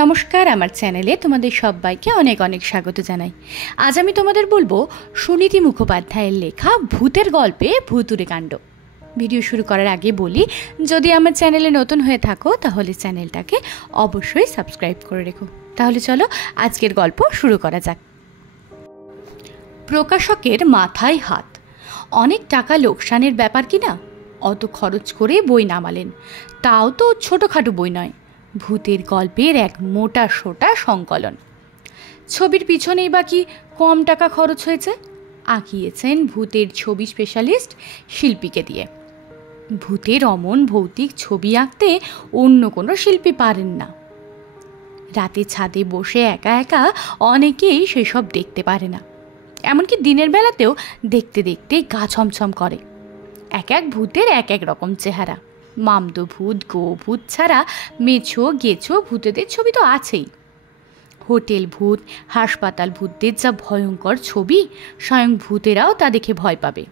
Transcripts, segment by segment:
নমস্কার, আমার চ্যানেলে তোমাদের সবাইকে অনেক অনেক স্বাগত জানাই। আজ আমি তোমাদের বলবো সুনীতি মুখোপাধ্যায়ের লেখা ভূতের গল্পে ভূতুড়ে কাণ্ড। ভিডিও শুরু করার আগে বলি, যদি আমার চ্যানেলে নতুন হয়ে থাকো তাহলে চ্যানেলটাকে অবশ্যই সাবস্ক্রাইব করে রেখো। তাহলে চলো আজকের গল্প শুরু করা যাক। প্রকাশকের মাথায় হাত। অনেক টাকা লোকসানের ব্যাপার কি না? অত খরচ করে বই নামালেন, তাও তো ছোটোখাটো বই নয়, ভূতের গল্পের এক মোটা সোটা সংকলন। ছবির পিছনেই বা কি কম টাকা খরচ হয়েছে। আঁকিয়েছেন ভূতের ছবি স্পেশালিস্ট শিল্পীকে দিয়ে। ভূতের অমন ভৌতিক ছবি আঁকতে অন্য কোনো শিল্পী পারেন না। রাতে ছাদে বসে একা একা অনেকেই সেসব দেখতে পারে না, এমনকি দিনের বেলাতেও দেখতে দেখতে গা ছমছম করে। এক এক ভূতের এক এক রকম চেহারা। মামদো ভূত, গো ভূত ছাড়া মেছো গেছো ভূতেদের ছবি তো আছেই। হোটেল ভূত, হাসপাতাল ভূতদের যা ভয়ঙ্কর ছবি, স্বয়ং ভূতেরাও তা দেখে ভয় পাবে।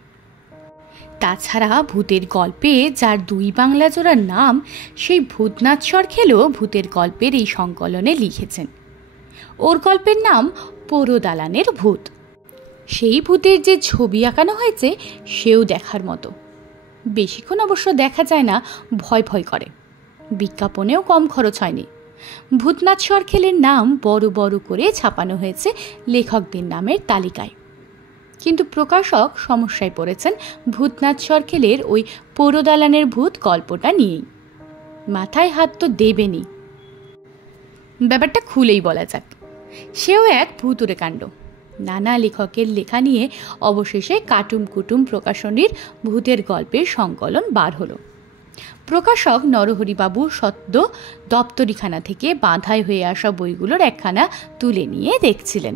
তাছাড়া ভূতের গল্পে যার দুই বাংলা জোড়ার নাম, সেই ভূতনাথ সরখেলও ভূতের গল্পের এই সংকলনে লিখেছেন। ওর গল্পের নাম পোড়ো দালানের ভূত। সেই ভূতের যে ছবি আঁকানো হয়েছে সেও দেখার মতো। বেশিক্ষণ অবশ্য দেখা যায় না, ভয় ভয় করে। বিজ্ঞাপনেও কম খরচ হয়নি। ভূতনাথ সরখেলের নাম বড় বড় করে ছাপানো হয়েছে লেখকদের নামের তালিকায়। কিন্তু প্রকাশক সমস্যায় পড়েছেন ভূতনাথ সরখেলের ওই পোড়ো দালানের ভূত গল্পটা নিয়েই। মাথায় হাত তো দেবেনি। ব্যাপারটা খুলেই বলা যাক, সেও এক ভূতুড়ে কাণ্ড। নানা লেখকের লেখা নিয়ে অবশেষে কাটুম কুটুম প্রকাশনীর ভূতের গল্পের সংকলন বার হলো। প্রকাশক নরহরিবাবু সদ্য দপ্তরিখানা থেকে বাঁধাই হয়ে আসা বইগুলোর একখানা তুলে নিয়ে দেখছিলেন।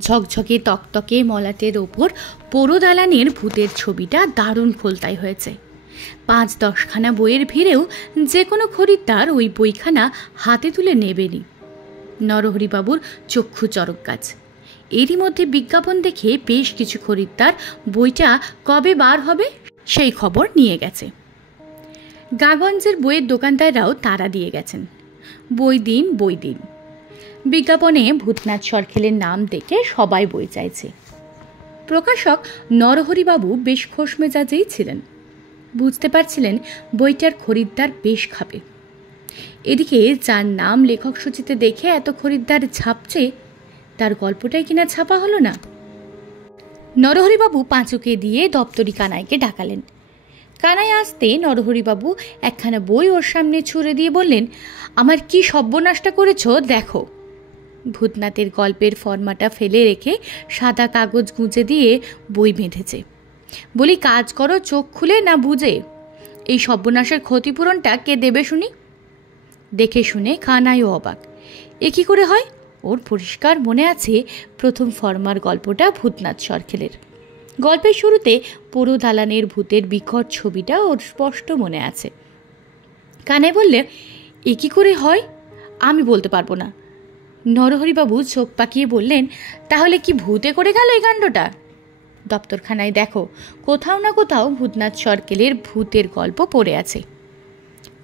ঝকঝকে তকতকে মলাটের ওপর পোড়ো দালানের ভূতের ছবিটা দারুণ খোলতাই হয়েছে। ৫-১০খানা বইয়ের ভিড়েও যে কোনো খরিদ্দার ওই বইখানা হাতে তুলে নেবেনি। নরহরিবাবুর চক্ষু চরক গাছ। এরই মধ্যে বিজ্ঞাপন দেখে বেশ কিছু খরিদ্দার বইটা কবে বার হবে সেই খবর নিয়ে গেছে। গাগঞ্জের বইয়ের দোকানদাররাও তাড়া দিয়ে গেছেন, বই দিন বই দিন। বিজ্ঞাপনে ভূতনাথ সরখেলের নাম দেখে সবাই বই চাইছে। প্রকাশক নরহরিবাবু বেশ খোশ মেজাজেই ছিলেন। বুঝতে পারছিলেন বইটার খরিদ্দার বেশ খাবে। এদিকে যার নাম লেখক সূচিতে দেখে এত খরিদ্দার ঝাপছে, তার গল্পটাই কিনা ছাপা হলো না। নরহরিবাবু পাঁচুকে দিয়ে দপ্তরি কানাইকে ডাকালেন। কানাই আসতে নরহরিবাবু একখানা বই ওর সামনে ছুঁড়ে দিয়ে বললেন, আমার কি সর্বনাশটা করেছ দেখো। ভূতনাথের গল্পের ফর্মাটা ফেলে রেখে সাদা কাগজ গুঁজে দিয়ে বই বেঁধেছে। বলি, কাজ করো চোখ খুলে না বুঝে। এই সর্বনাশের ক্ষতিপূরণটা কে দেবে শুনি? দেখে শুনে কানাইও অবাক। এ কী করে হয়? ওর পরিষ্কার মনে আছে প্রথম ফর্মার গল্পটা ভূতনাথ সরখেলের। গল্পের শুরুতে পোড়ো দালানের ভূতের বিকট ছবিটা ওর স্পষ্ট মনে আছে। কানাই বললে, এ কী করে হয়? আমি বলতে পারবো না। নরহরিবাবু চোখ পাকিয়ে বললেন, তাহলে কি ভূতে করে গেল এই কাণ্ডটা? দপ্তরখানায় দেখো, কোথাও না কোথাও ভূতনাথ সরখেলের ভূতের গল্প পড়ে আছে।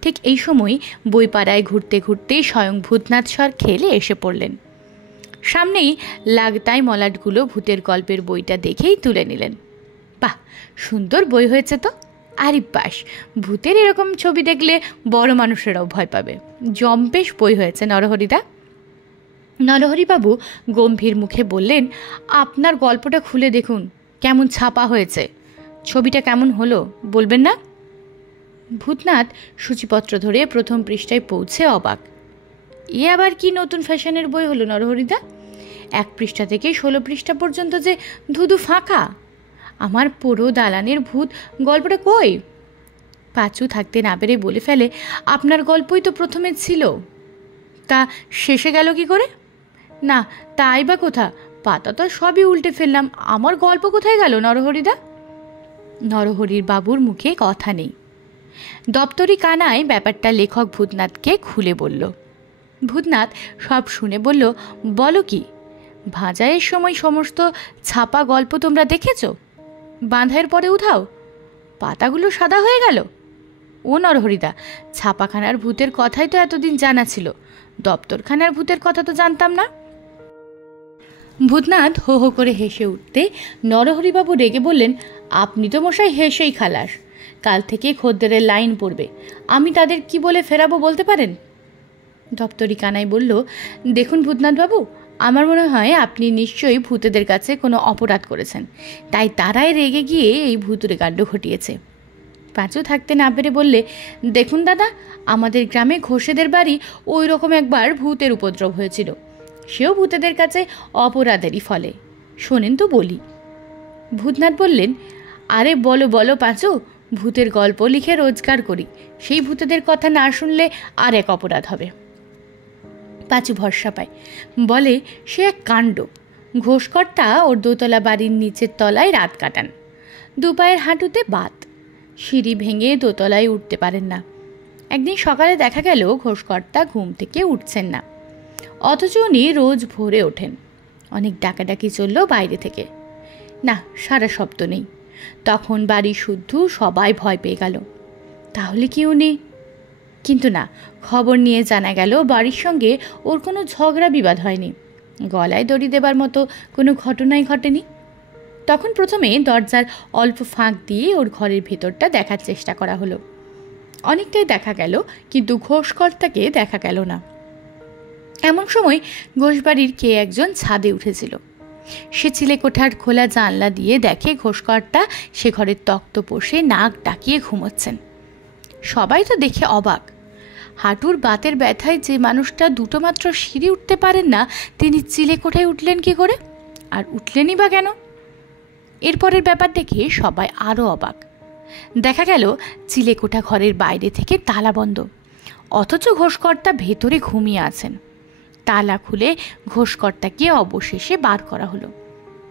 ঠিক এই সময় বইপাড়ায় ঘুরতে ঘুরতে স্বয়ং ভূতনাথ সরখেল এসে পড়লেন। সামনেই লাগতাই মলাটগুলো ভূতের গল্পের বইটা দেখেই তুলে নিলেন। বাহ, সুন্দর বই হয়েছে তো। আরে বাস, ভূতের এরকম ছবি দেখলে বড় মানুষেরাও ভয় পাবে। জম্পেশ বই হয়েছে নরহরিদা। নরহরিবাবু গম্ভীর মুখে বললেন, আপনার গল্পটা খুলে দেখুন কেমন ছাপা হয়েছে। ছবিটা কেমন হলো বলবেন না? ভূতনাথ সূচিপত্র ধরে প্রথম পৃষ্ঠায় পৌঁছে অবাক। এ আবার কি নতুন ফ্যাশনের বই হলো নরহরিদা? ১ পৃষ্ঠা থেকে ১৬ পৃষ্ঠা পর্যন্ত যে ধুধু ফাঁকা। আমার পোড়ো দালানের ভূত গল্পটা কই? পাঁচু থাকতে না পেরে বলে ফেলে, আপনার গল্পই তো প্রথমে ছিল, তা শেষে গেল কি করে? না, তাই বা কোথা, পাতা তো সবই উল্টে ফেললাম, আমার গল্প কোথায় গেল নরহরিদা? নরহরির বাবুর মুখে কথা নেই। দপ্তরি কানাই ব্যাপারটা লেখক ভূতনাথকে খুলে বলল। ভূতনাথ সব শুনে বলল, বলো কি? ভাঁজাইয়ের সময় সমস্ত ছাপা গল্প তোমরা দেখেছ? বাঁধাইয়ের পরে উধাও, পাতাগুলো সাদা হয়ে গেল। ও নরহরিদা, ছাপাখানার ভূতের কথাই তো এতদিন জানা ছিল, দপ্তরখানার ভূতের কথা তো জানতাম না। ভূতনাথ হো হো করে হেসে উঠতে নরহরিবাবু রেগে বললেন, আপনি তো মশাই হেসেই খালাস। কাল থেকে খদ্দেরের লাইন পড়বে, আমি তাদের কি বলে ফেরাবো বলতে পারেন? দপ্তরি কানাই বলল, দেখুন ভূতনাথবাবু, আমার মনে হয় আপনি নিশ্চয়ই ভূতেদের কাছে কোনো অপরাধ করেছেন, তাই তারাই রেগে গিয়ে এই ভূতুরে কাণ্ড ঘটিয়েছে। পাঁচু থাকতে না পেরে বললে, দেখুন দাদা, আমাদের গ্রামে ঘোষেদের বাড়ি ওই রকম একবার ভূতের উপদ্রব হয়েছিল, সেও ভূতেদের কাছে অপরাধেরই ফলে। শোনেন তো বলি। ভূতনাথ বললেন, আরে বলো বলো পাঁচু, ভূতের গল্প লিখে রোজগার করি, সেই ভূতেদের কথা না শুনলে আর এক অপরাধ হবে। পাঁচু ভরসা পায়, বলে, সে এক কাণ্ড। ঘোষকর্তা ওর দোতলা বাড়ির নিচের তলায় রাত কাটান, দুপায়ের হাঁটুতে বাত, সিঁড়ি ভেঙে দোতলায় উঠতে পারেন না। একদিন সকালে দেখা গেল ঘোষকর্তা ঘুম থেকে উঠছেন না, অথচ উনি রোজ ভোরে ওঠেন। অনেক ডাকাডাকি চলল বাইরে থেকে, না সারা শব্দ নেই। তখন বাড়ি শুদ্ধ সবাই ভয় পেয়ে গেল, তাহলে কি উনি? কিন্তু না, খবর নিয়ে জানা গেল বাড়ির সঙ্গে ওর কোনো ঝগড়া বিবাদ হয়নি, গলায় দড়ি দেবার মতো কোনো ঘটনাই ঘটেনি। তখন প্রথমে দরজার অল্প ফাঁক দিয়ে ওর ঘরের ভেতরটা দেখার চেষ্টা করা হলো। অনেকটাই দেখা গেল, কিন্তু ঘোষকর্তাকে দেখা গেল না। এমন সময় ঘোষবাড়ির কে একজন ছাদে উঠেছিল। সে চিলেকোঠার খোলা জানলা দিয়ে দেখে ঘোষকর্তা সে ঘরের তক্তপোষে নাক ডাকিয়ে ঘুমোচ্ছেন। সবাই তো দেখে অবাক, হাঁটুর বাতের ব্যথায় যে মানুষটা দুটো মাত্র সিঁড়ি উঠতে পারেন না, তিনি চিলেকোঠায় উঠলেন কি করে, আর উঠলেনই বা কেন? এরপরের ব্যাপার দেখে সবাই আরও অবাক। দেখা গেল চিলেকোঠা ঘরের বাইরে থেকে তালা বন্ধ, অথচ ঘোষকর্তা ভেতরে ঘুমিয়ে আছেন। তালা খুলে ঘোষকর্তাকে অবশেষে বার করা হলো।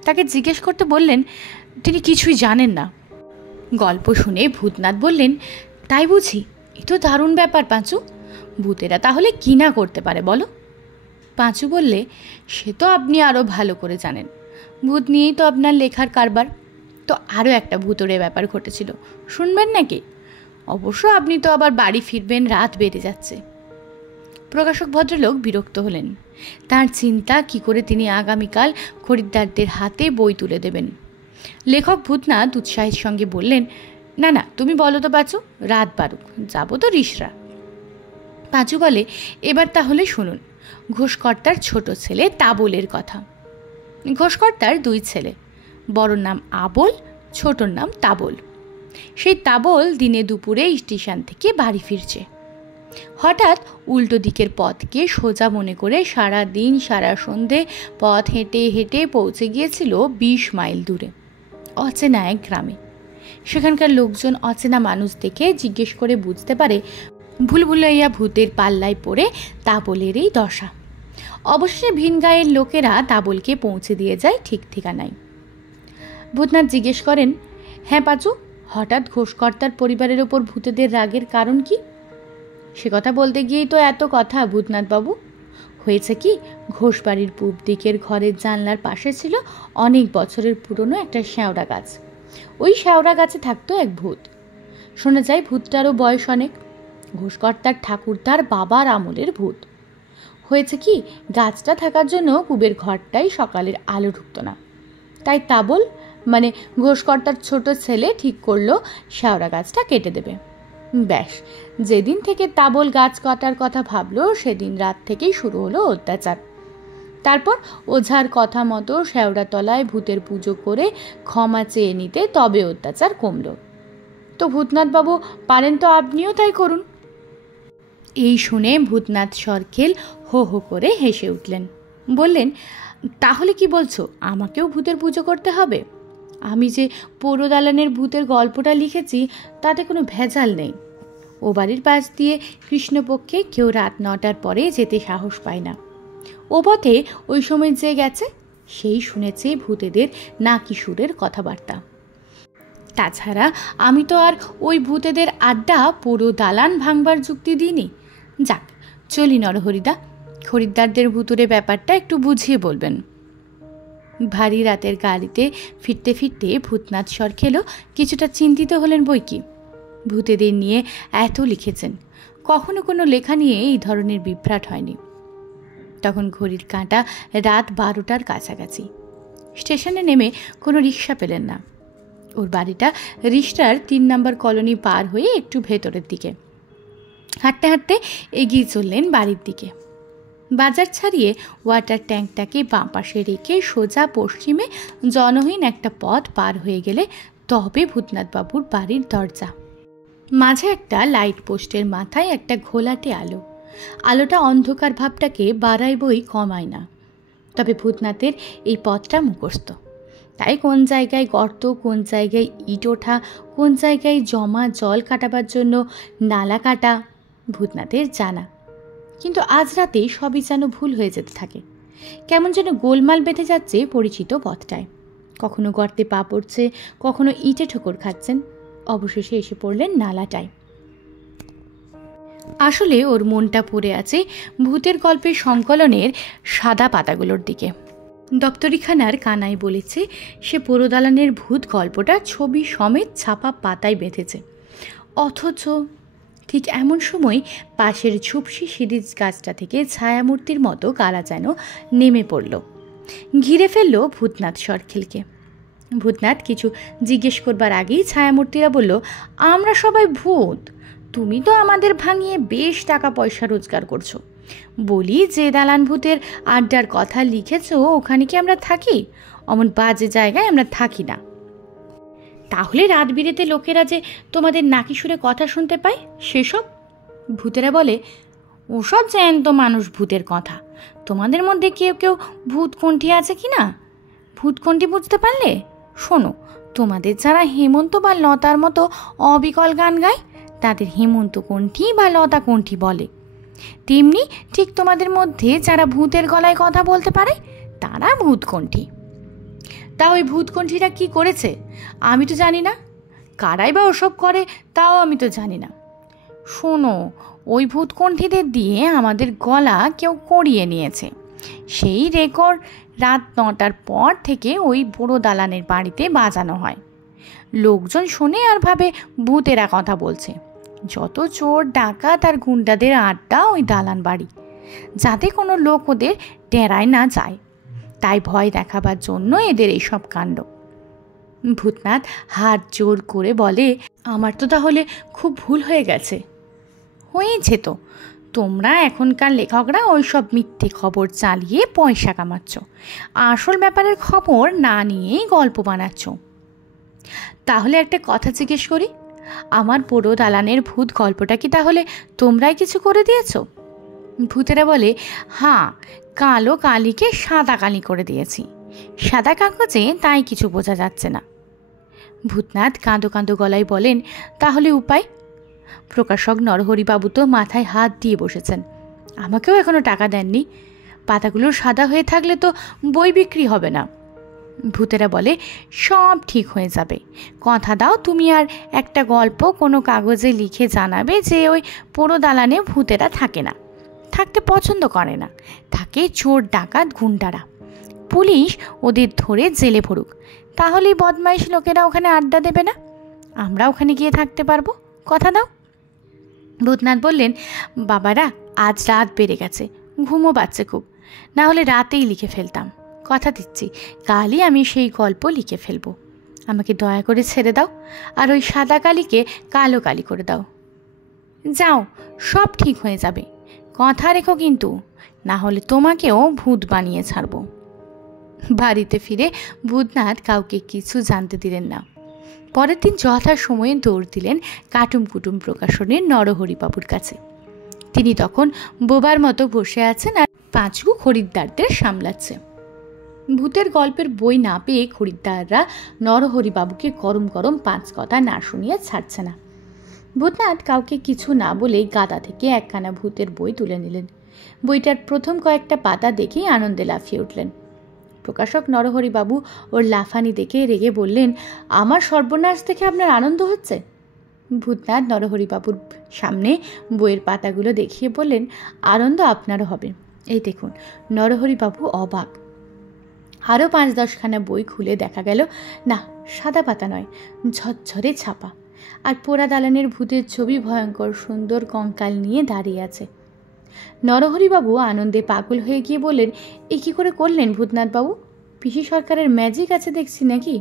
তাকে জিজ্ঞেস করতে বললেন, তিনি কিছুই জানেন না। গল্প শুনে ভূতনাথ বললেন, তাই বুঝি? এ তো দারুণ ব্যাপার পাঁচু, ভূতেরা তাহলে কি না করতে পারে বলো? পাঁচু বললে, সে তো আপনি আরও ভালো করে জানেন, ভূত নিয়েই তো আপনার লেখার কারবার। তো আরও একটা ভূতরে ব্যাপার ঘটেছিল, শুনবেন নাকি? অবশ্য আপনি তো আবার বাড়ি ফিরবেন, রাত বেড়ে যাচ্ছে। প্রকাশক ভদ্রলোক বিরক্ত হলেন। তার চিন্তা কি করে তিনি আগামীকাল খরিদ্দারদের হাতে বই তুলে দেবেন। লেখক ভূতনাথ উৎসাহের সঙ্গে বললেন, না না, তুমি বলো তো পাঁচু, রাত বারুক, যাবো তো রিসরা। পাঁচু বলে, এবার তাহলে শুনুন ঘোষকর্তার ছোট ছেলে তাবলের কথা। ঘোষকর্তার দুই ছেলে, বড়র নাম আবল, ছোটর নাম তাবল। সেই তাবল দিনে দুপুরে স্টেশন থেকে বাড়ি ফিরছে। হঠাৎ উল্টো দিকের পথকে সোজা মনে করে সারা দিন সারা সন্ধে পথ হেঁটে হেঁটে পৌঁছে গিয়েছিল 20 মাইল দূরে অচেনা এক গ্রামে। সেখানকার লোকজন অচেনা মানুষ দেখে জিজ্ঞেস করে বুঝতে পারে ভুলভুলাইয়া ভূতের পাল্লায় পড়ে তাবলের এই দশা। অবশেষে ভিন গায়ের লোকেরা তাবলকে পৌঁছে দিয়ে যায় ঠিক ঠিকানায়। ভূতনাথ জিজ্ঞেস করেন, হ্যাঁ পাঁচু, হঠাৎ ঘোষকর্তার পরিবারের ওপর ভূতেদের রাগের কারণ কি? সে কথা বলতে গিয়েই তো এত কথা ভূতনাথবাবু। হয়েছে কি, ঘোষবাড়ির পূব দিকের ঘরের জানলার পাশে ছিল অনেক বছরের পুরনো একটা শ্যাওড়া গাছ। ওই শ্যাওড়া গাছে থাকতো এক ভূত। শোনা যায় ভূতটারও বয়স অনেক, ঘোষকর্তার ঠাকুরদার বাবার আমলের ভূত। হয়েছে কি, গাছটা থাকার জন্য পূবের ঘরটাই সকালের আলো ঢুকতো না, তাই তাবল মানে ঘোষকর্তার ছোট ছেলে ঠিক করলো শ্যাওড়া গাছটা কেটে দেবে। ব্যাস, যেদিন থেকে তাবল গাছ কাটার কথা ভাবলো সেদিন রাত থেকেই শুরু হলো অত্যাচার। তারপর ওঝার কথা মতো শ্যাওড়া তলায় ভূতের পুজো করে ক্ষমা চেয়ে নিতে তবে অত্যাচার কমলো। তো ভূতনাথবাবু পারেন তো আপনিও তাই করুন। এই শুনে ভূতনাথ সরখেল হো হো করে হেসে উঠলেন, বললেন, তাহলে কি বলছো আমাকেও ভূতের পুজো করতে হবে? আমি যে পোড়ো দালানের ভূতের গল্পটা লিখেছি তাতে কোনো ভেজাল নেই। ও বাড়ির পাশ দিয়ে কৃষ্ণপক্ষে কেউ রাত 9টার পরে যেতে সাহস পায় না। ও পথে ওই সময় যে গেছে সেই শুনেছে ভূতেদের নাকি সুরের কথাবার্তা। তাছাড়া আমি তো আর ওই ভূতেদের আড্ডা পোড়ো দালান ভাঙবার যুক্তি দিইনি। যাক, চলি নরহরিদা, খরিদ্দারদের ভুতুরে ব্যাপারটা একটু বুঝিয়ে বলবেন। ভারী রাতের গাড়িতে ফিরতে ফিরতে ভূতনাথ সরখেলও কিছুটা চিন্তিত হলেন বই কি। ভূতেদের নিয়ে এত লিখেছেন, কখনো কোনো লেখা নিয়ে এই ধরনের বিভ্রাট হয়নি। তখন ঘড়ির কাঁটা রাত 12টার কাছাকাছি। স্টেশনে নেমে কোনো রিক্সা পেলেন না। ওর বাড়িটা রিষ্টার 3 নম্বর কলোনি পার হয়ে একটু ভেতরের দিকে। হাঁটতে হাঁটতে এগিয়ে চললেন বাড়ির দিকে। বাজার ছাড়িয়ে ওয়াটার ট্যাঙ্কটাকে বাঁ পাশে রেখে সোজা পশ্চিমে জনহীন একটা পথ পার হয়ে গেলে তবে ভূতনাথবাবুর বাড়ির দরজা। মাঝে একটা লাইট পোস্টের মাথায় একটা ঘোলাটে আলো। আলোটা অন্ধকার ভাবটাকে বাড়ায় বই কমায় না। তবে ভূতনাথের এই পথটা মুখস্থ, তাই কোন জায়গায় গর্ত, কোন জায়গায় ইট ওঠা, কোন জায়গায় জমা জল কাটাবার জন্য নালা কাটা ভূতনাথের জানা। কিন্তু আজ রাতে সবই যেন ভুল হয়ে যেতে থাকে। কেমন যেন গোলমাল বেঁধে যাচ্ছে পরিচিত পথটায়। কখনো গর্তে পা পড়ছে, কখনো ইটে ঠোকর খাচ্ছেন। অবশেষে এসে পড়লেন নালাটায়। আসলে ওর মনটা পড়ে আছে ভূতের গল্পের সংকলনের সাদা পাতাগুলোর দিকে। দপ্তরিখানার কানাই বলেছে সে পোড়োদালানের ভূত গল্পটা ছবি সমেত ছাপা পাতায় বেঁধেছে। অথচ ঠিক এমন সময় পাশের ঝুপসি সিরিজ গাছটা থেকে ছায়ামূর্তির মতো কারা যেন নেমে পড়ল, ঘিরে ফেলল ভূতনাথ সরখিলকে। ভূতনাথ কিছু জিজ্ঞেস করবার আগেই ছায়ামূর্তিরা বলল, আমরা সবাই ভূত, তুমি তো আমাদের ভাঙিয়ে বেশ টাকা পয়সা রোজগার করছো। বলি, যে দালান ভূতের আড্ডার কথা লিখেছ ওখানে কি আমরা থাকি? অমন বাজে জায়গায় আমরা থাকি না। তাহলে রাত বিরেতে লোকেরা যে তোমাদের নাকি সুরে কথা শুনতে পায় সেসব? ভূতেরা বলে, ওসব জ্যান্ত মানুষ ভূতের কথা। তোমাদের মধ্যে কেউ কেউ ভূতকণ্ঠী আছে কি না? ভূতকণ্ঠী বুঝতে পারলে শোনো, তোমাদের যারা হেমন্ত বা লতার মতো অবিকল গান গায় তাদের হেমন্ত কণ্ঠী বা লতা কণ্ঠী বলে। তেমনি ঠিক তোমাদের মধ্যে যারা ভূতের গলায় কথা বলতে পারে তারা ভূতকণ্ঠী। তা ওই ভূতকণ্ঠীরা কি করেছে আমি তো জানি না, কারাই বা ওসব করে তাও আমি তো জানি না। শোনো, ওই ভূতকণ্ঠীদের দিয়ে আমাদের গলা কেউ করিয়ে নিয়েছে। সেই রেকর্ড রাত 9টার পর থেকে ওই বড় দালানের বাড়িতে বাজানো হয়। লোকজন শোনে আর ভাবে ভূতেরা কথা বলছে। যত চোর ডাকাত আর গুন্ডাদের আড্ডা ওই দালান বাড়ি, যাতে কোনো লোক ওদের ডেরায় না যায়, তাই ভয় দেখাবার জন্য এদের এইসব কাণ্ড। ভূতনাথ হাত জোর করে বলে, আমার তো তাহলে খুব ভুল হয়ে গেছে। হয়েছে তো, তোমরা এখনকার লেখকরা ওই সব মিথ্যে খবর চালিয়ে পয়সা কামাচ্ছ, আসল ব্যাপারের খবর না নিয়েই গল্প বানাচ্ছ। তাহলে একটা কথা জিজ্ঞেস করি, আমার পোড়ো দালানের ভূত গল্পটা কি তাহলে তোমরাই কিছু করে দিয়েছ? ভূতেরা বলে, হ্যাঁ, কালো কালিকে সাদা কালি করে দিয়েছি। সাদা কাগজে তাই কিছু বোঝা যাচ্ছে না। ভূতনাথ কাঁদো কাঁদো গলায় বলেন, তাহলে উপায়? প্রকাশক নরহরিবাবু তো মাথায় হাত দিয়ে বসেছেন। আমাকেও এখনো টাকা দেননি। পাতাগুলো সাদা হয়ে থাকলে তো বই বিক্রি হবে না। ভূতেরা বলে, সব ঠিক হয়ে যাবে, কথা দাও তুমি আর একটা গল্প কোনো কাগজে লিখে জানাবে যে ওই পোড়ো দালানে ভূতেরা থাকে না, থাকতে পছন্দ করে না, থাকে চোর ডাকাত গুন্ডারা। পুলিশ ওদের ধরে জেলে ভরুক, তাহলেই বদমাইশ লোকেরা ওখানে আড্ডা দেবে না, আমরা ওখানে গিয়ে থাকতে পারবো, কথা দাও। ভূতনাথ বললেন, বাবারা, আজ রাত বেড়ে গেছে, ঘুমও পাচ্ছে খুব, না হলে রাতেই লিখে ফেলতাম। কথা দিচ্ছি, কালই আমি সেই গল্প লিখে ফেলবো। আমাকে দয়া করে ছেড়ে দাও, আর ওই সাদা কালিকে কালো কালি করে দাও। যাও, সব ঠিক হয়ে যাবে, কথা রেখো কিন্তু, না হলে তোমাকেও ভূত বানিয়ে ছাড়বো। বাড়িতে ফিরে ভূতনাথ কাউকে কিছু জানতে দিলেন না। পরের দিন যথাসময়ে দৌড় দিলেন কাটুম কুটুম প্রকাশনের নরহরিবাবুর কাছে। তিনি তখন বোবার মতো বসে আছেন আর 5 খরিদ্দারদের সামলাচ্ছে। ভূতের গল্পের বই না পেয়ে খরিদ্দাররা নরহরিবাবুকে গরম গরম 5 কথা না শুনিয়ে ছাড়ছে না। ভূতনাথ কাউকে কিছু না বলেই গাদা থেকে একখানা ভূতের বই তুলে নিলেন। বইটার প্রথম কয়েকটা পাতা দেখেই আনন্দে লাফিয়ে উঠলেন। প্রকাশক নরহরিবাবু ওর লাফানি দেখে রেগে বললেন, আমার সর্বনাশ দেখে আপনার আনন্দ হচ্ছে? ভূতনাথ নরহরিবাবুর সামনে বইয়ের পাতাগুলো দেখিয়ে বললেন, আনন্দ আপনারও হবে। এই দেখুন। নরহরিবাবু অবাক। আরও 5-10খানা বই খুলে দেখা গেল, না, সাদা পাতা নয়, ঝরঝরে ছাপা, আর পোড়া দালানের ভূতের ছবি ভয়ঙ্কর সুন্দর কঙ্কাল নিয়ে দাঁড়িয়ে আছে। নরহরিবাবু আনন্দে পাগল হয়ে গিয়ে বললেন, এ কী করে করলেন ভূতনাথবাবু? পিসি সরকারের ম্যাজিক আছে দেখছি নাকি?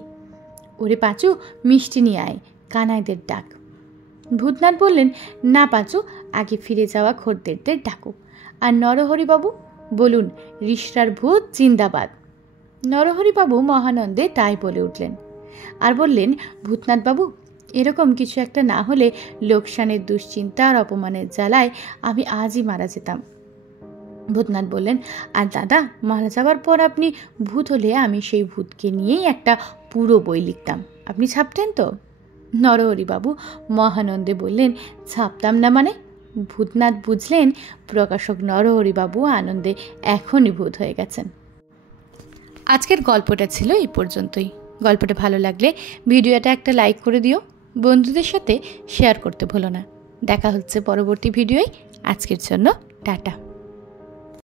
ওরে পাঁচু, মিষ্টি নিয়ে আয়, কানাইদের ডাক। ভূতনাথ বললেন, না পাঁচু, আগে ফিরে যাওয়া খদ্দেরদের ডাকো। আর নরহরিবাবু বলুন, রিশরার ভূত জিন্দাবাদ। নরহরিবাবু মহানন্দে তাই বলে উঠলেন আর বললেন, ভূতনাথবাবু, এরকম কিছু একটা না হলে লোকসানের দুশ্চিন্তা আর অপমানের জ্বালায় আমি আজই মারা যেতাম। ভূতনাথ বললেন, আর দাদা, মারা যাওয়ার পর আপনি ভূত হলে আমি সেই ভূতকে নিয়েই একটা পুরো বই লিখতাম, আপনি ছাপতেন তো? নরহরিবাবু মহানন্দে বললেন, ছাপতাম না মানে? ভূতনাথ বুঝলেন প্রকাশক নরহরিবাবু আনন্দে এখনই ভূত হয়ে গেছেন। আজকের গল্পটা ছিল এই পর্যন্তই। গল্পটা ভালো লাগলে ভিডিওটা একটা লাইক করে দিও, বন্ধুদের সাথে শেয়ার করতে ভুলো না। দেখা হচ্ছে পরবর্তী ভিডিওয়। আজকের জন্য টাটা।